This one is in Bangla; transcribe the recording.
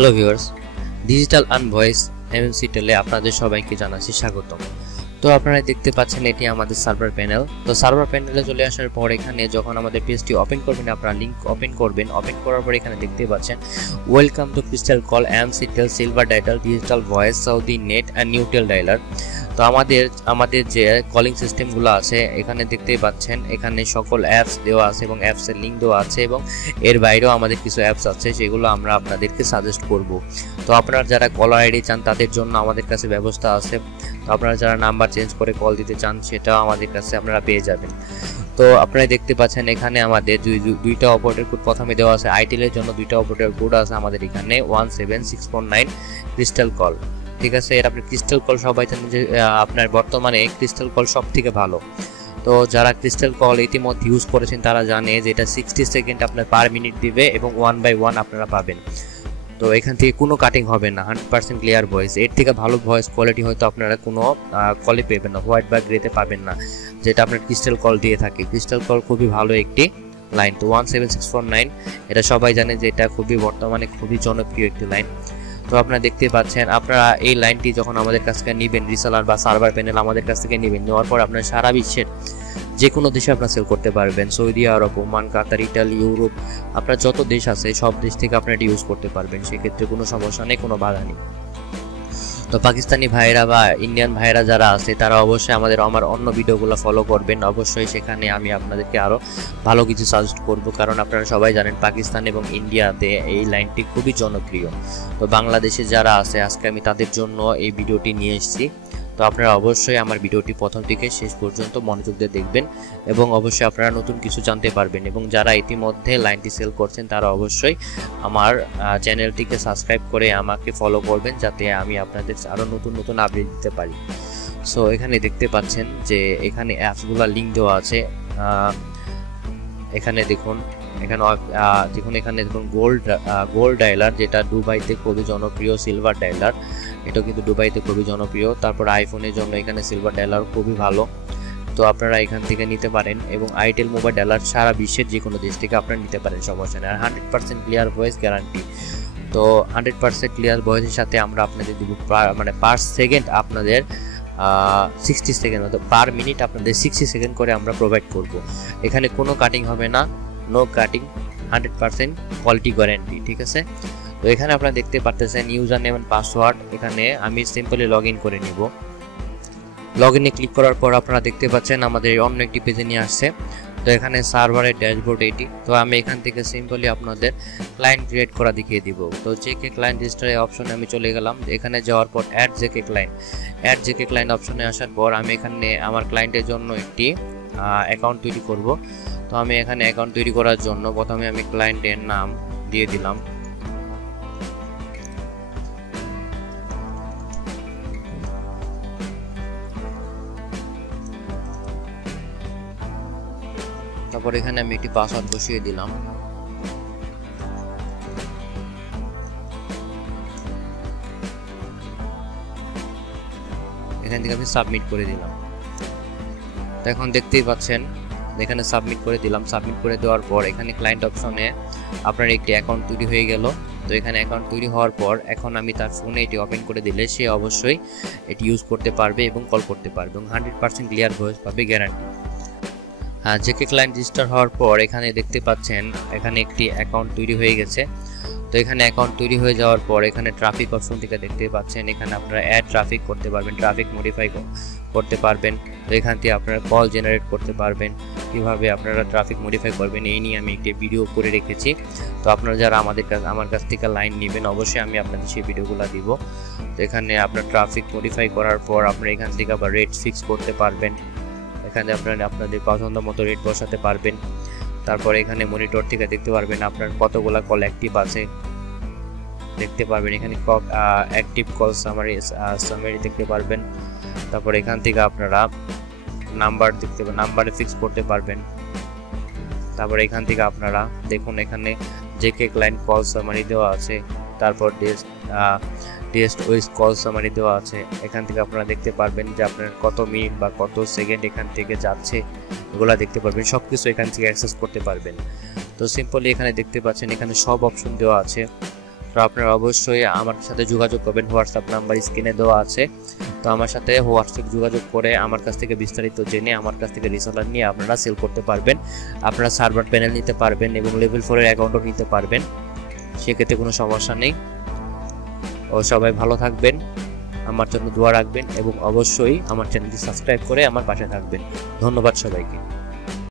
Hello viewers, digital and voice MNC টেলে আপনাদের সবাইকে জানাচ্ছি স্বাগতম। তো আপনারা দেখতে পাচ্ছেন এটি আমাদের সার্ভার প্যানেল। তো সার্ভার প্যানেলে চলে আসার পর এখানে যখন আমাদের পেজটি ওপেন করবেন, আপনারা লিংক ওপেন করবেন। ওপেন করার পর এখানে দেখতে পাচ্ছেন welcome to crystal call MNC tel silver dial digital voice Saudi net and Newtel dialer. তো আমাদের যে কলিং সিস্টেমগুলো আছে এখানে দেখতেই পাচ্ছেন, এখানে সকল অ্যাপস দেওয়া আছে এবং অ্যাপসের লিঙ্ক দেওয়া আছে এবং এর বাইরেও আমাদের কিছু অ্যাপস আছে, সেগুলো আমরা আপনাদেরকে সাজেস্ট করব। তো আপনারা যারা কলার আইডি চান তাদের জন্য আমাদের কাছে ব্যবস্থা আছে। তো আপনারা যারা নাম্বার চেঞ্জ করে কল দিতে চান সেটাও আমাদের কাছে আপনারা পেয়ে যাবেন। তো আপনারা দেখতে পাচ্ছেন এখানে আমাদের দুইটা অপারেটর কোড প্রথমে দেওয়া আছে। আইটেলের জন্য দুইটা অপারেটর কোড আছে আমাদের এখানে 17649 ক্রিস্টাল কল। ঠিক আছে, এর আপনি ক্রিস্টাল কল সবাই জানেন যে আপনার বর্তমানে ক্রিস্টাল কল সব থেকে ভালো। তো যারা ক্রিস্টাল কল ইতিমধ্যে ইউজ করেছেন তারা জানে যে এটা 60 সেকেন্ড আপনার পার মিনিট দিবে এবং 1 বাই 1 আপনারা পাবেন। তো এখান থেকে কোনো কাটিং হবে না, 100% ক্লিয়ার ভয়েস। এর থেকে ভালো ভয়েস কোয়ালিটি হয়তো আপনারা কোনো কলে পেবেন না, হোয়াইট বা গ্রেতে পাবেন না, যেটা আপনার ক্রিস্টাল কল দিয়ে থাকে। ক্রিস্টাল কল খুবই ভালো একটি লাইন। তো 17649 এটা সবাই জানে যে এটা বর্তমানে খুবই জনপ্রিয় একটি লাইন। তো আপনারা দেখতে পাচ্ছেন, আপনারা এই লাইনটি যখন আমাদের কাছ থেকে নেবেন, রিসেলার বা সার্ভার প্যানেল আমাদের কাছ থেকে নেবেন, নেওয়ার পর আপনার সারা বিশ্বের যে কোনো দেশে আপনারা সেল করতে পারবেন। সৌদি আরব, ওমান, কাতার, ইটালি, ইউরোপ, আপনার যত দেশ আছে সব দেশ থেকে আপনারা এটি ইউজ করতে পারবেন। সেক্ষেত্রে কোনো সমস্যা নেই, কোনো বাধা নেই। তো পাকিস্তানি ভাইরা বা ইন্ডিয়ান ভাইরা যারা আছে তারা অবশ্যই আমার অন্য ভিডিওগুলো ফলো করবেন। অবশ্যই সেখানে আমি আপনাদেরকে আরও ভালো কিছু সাজেস্ট করব, কারণ আপনারা সবাই জানেন পাকিস্তান এবং ইন্ডিয়াতে এই লাইনটি খুবই জনপ্রিয়। তো বাংলাদেশে যারা আছে আজকে আমি তাদের জন্য এই ভিডিওটি নিয়ে এসেছি। তো আপনারা অবশ্যই আমার ভিডিওটি প্রথম থেকে শেষ পর্যন্ত মনোযোগ দিয়ে দেখবেন এবং অবশ্যই আপনারা নতুন কিছু জানতে পারবেন। এবং যারা ইতিমধ্যে লাইনটি সেল করছেন তারা অবশ্যই আমার চ্যানেলটিকে সাবস্ক্রাইব করে আমাকে ফলো করবেন, যাতে আমি আপনাদের আরও নতুন আপডেট দিতে পারি। সো এখানে দেখতে পাচ্ছেন যে এখানে অ্যাপসগুলো লিঙ্ক দেওয়া আছে। এখানে দেখুন, এখানে দেখুন গোল্ড ডায়ালার, যেটা দুবাইতে খুবই জনপ্রিয়। সিলভার ডায়ালার, এটা কিন্তু দুবাইতে খুবই জনপ্রিয়। তারপর আইফোনের জন্য এখানে সিলভার ডায়ালার খুবই ভালো। তো আপনারা এখান থেকে নিতে পারেন এবং আইটেল মোবাইল ডায়ালার সারা বিশ্বের যে কোনো দেশ থেকে আপনারা নিতে পারেন, সমস্যা নেই। আর 100% ক্লিয়ার ভয়েস গ্যারান্টি। তো 100% ক্লিয়ার ভয়েসের সাথে আমরা আপনাদের দিব পার সেকেন্ড আপনাদের 60 সেকেন্ড, মতো পার মিনিট আপনাদের 60 সেকেন্ড করে আমরা প্রোভাইড করব। এখানে কোনো কাটিং হবে না, নো কাটিং, 100% কোয়ালিটি গ্যারান্টি। ঠিক আছে, তো এখানে আপনারা দেখতে পাচ্ছেন ইউজার নেম এন্ড পাসওয়ার্ড। এখানে আমি সিম্পলি লগ ইন করে নিব। লগ ইনে ক্লিক করার পর আপনারা দেখতে পাচ্ছেন আমাদের অন্য একটি পেজে নিয়ে আসছে। তো এখানে সার্ভারের ড্যাশবোর্ড এটি। তো আমি এখান থেকে সিম্পলি আপনাদের ক্লায়েন্ট ক্রিয়েট করা দেখিয়ে দিব। তো জেকে ক্লায়েন্ট রেজিস্টার অপশনে আমি চলে গেলাম। এখানে যাওয়ার পর অ্যাড জেকে ক্লায়েন্ট অপশনে আসার পর আমি এখানে আমার ক্লায়েন্টের জন্য একটি অ্যাকাউন্ট তৈরি করব। তো আমি এখানে অ্যাকাউন্ট তৈরি করার জন্য প্রথমে আমি ক্লায়েন্টের নাম দিয়ে দিলাম। তারপর এখানে আমি একটি পাসওয়ার্ড বসিয়ে দিলাম। এখান থেকে আমি সাবমিট করে দিলাম। তো এখন দেখতেই পাচ্ছেন এখানে সাবমিট করে দিলাম। সাবমিট করে দেওয়ার পর এখানে ক্লায়েন্ট অপশনে আপনার একটি অ্যাকাউন্ট তৈরি হয়ে গেল। তো এখানে অ্যাকাউন্ট তৈরি হওয়ার পর এখন আমি তার ফোনে এটি ওপেন করে দিলে সে অবশ্যই এটি ইউজ করতে পারবে এবং কল করতে পারবে এবং 100% ক্লিয়ার ভয়েস পাবে, গ্যারান্টি। জেকে ক্লায়েন্ট রেজিস্টার হওয়ার পর এখানে দেখতে পাচ্ছেন এখানে একটি অ্যাকাউন্ট তৈরি হয়ে গেছে। তো এখানে অ্যাকাউন্ট তৈরি হয়ে যাওয়ার পর এখানে ট্রাফিক অপশন থেকে দেখতে পাচ্ছেন এখানে আপনারা অ্যাড ট্রাফিক করতে পারবেন, ট্রাফিক মডিফাই করতে পারবেন। তো এখান থেকে আপনারা কল জেনারেট করতে পারবেন। কিভাবে আপনারা ট্রাফিক মডিফাই করবেন এই নিয়ে আমি একটি ভিডিও করে রেখেছি। তো আপনারা যারা আমার কাছ থেকে লাইন নেবেন অবশ্যই আমি আপনাদের সেই ভিডিওগুলো দিব। তো এখানে আপনার ট্রাফিক মডিফাই করার পর আপনারা এখান থেকে আবার রেট ফিক্স করতে পারবেন। এখানে আপনারা আপনাদের পছন্দ মতো রেট বসাতে পারবেন। তারপর এখানে মনিটর থেকে দেখতে পারবেন আপনার কতগুলা কল অ্যাক্টিভ আছে, দেখতে পারবেন। এখানে অ্যাক্টিভ কল সামারি দেখতে পারবেন। তারপর এখান থেকে আপনারা নাম্বার নাম্বারে ফিক্স করতে পারবেন। তারপর এখান থেকে আপনারা দেখুন এখানে জেকে ক্লায়েন্ট কল সামারি দেওয়া আছে। তারপর টেস্ট ওয়েস কল সামারি দেওয়া আছে। এখান থেকে আপনারা দেখতে পারবেন যে আপনার কত মিনিট বা কত সেকেন্ড এখান থেকে যাচ্ছে, এগুলো দেখতে পারবেন। সব কিছু এখান থেকে অ্যাক্সেস করতে পারবেন। তো সিম্পলি এখানে দেখতে পাচ্ছেন এখানে সব অপশন দেওয়া আছে। আপনারা অবশ্যই আমার সাথে যোগাযোগ করবেন, হোয়াটসঅ্যাপ নাম্বার স্ক্রিনে দেওয়া আছে। তো আমার সাথে হোয়াটসঅ্যাপ যোগাযোগ করে আমার কাছ থেকে বিস্তারিত জেনে আমার কাছ থেকে রিসেলার নিয়ে আপনারা সেল করতে পারবেন। আপনারা সার্ভার প্যানেল নিতে পারবেন এবং লেভেল 4 এর অ্যাকাউন্টও নিতে পারবেন, সেক্ষেত্রে কোনো সমস্যা নেই। ও সবাই ভালো থাকবেন, আমার জন্য দোয়া রাখবেন এবং অবশ্যই আমার চ্যানেলটি সাবস্ক্রাইব করে আমার পাশে থাকবেন। ধন্যবাদ সবাইকে।